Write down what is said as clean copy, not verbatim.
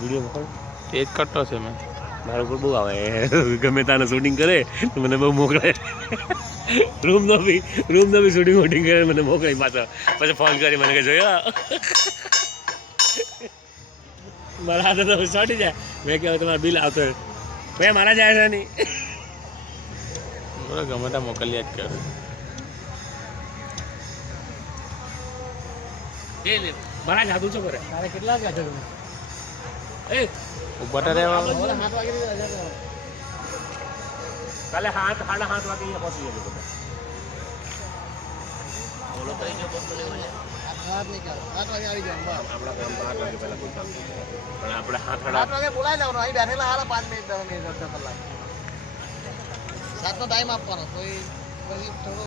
Video મોકલ. એ જ કરતો છે મેં. મારો પર બહુ આવે ગમે તાને શૂટિંગ કરે તો મને બહુ મોકલે. રૂમનો બી શૂટિંગ કરે મને મોકલે પાછો. પછી ફોન કરી મને કે જોયો મારા હાથે તો ચોટી જાય. મેં કહેવાય તમારું બિલ આવતો ભાઈ મારા જાય છે નહીં. બોલો ગમે ત્યાં મોકલ્યા જ કરે. મારા જાદુ છો કરે તારે કેટલા ગાજર એ ઉભા રહેવા 7 વાગે કાલે 7 સાડા 7 વાગે અહીંયા પહોંચી જજો બધા. બોલો કઈ જો બોલ બોલે આપણા કામ 8 વાગે પહેલા પહોંચાડવું પણ આપણે 7 વાગે બોલાવી લેવાનું. અહીં બેઠેલા હાલા 5 મિનિટ 10 મિનિટ 10 કલાક 7 નો ટાઈમ આપવાનો. કોઈ થોડો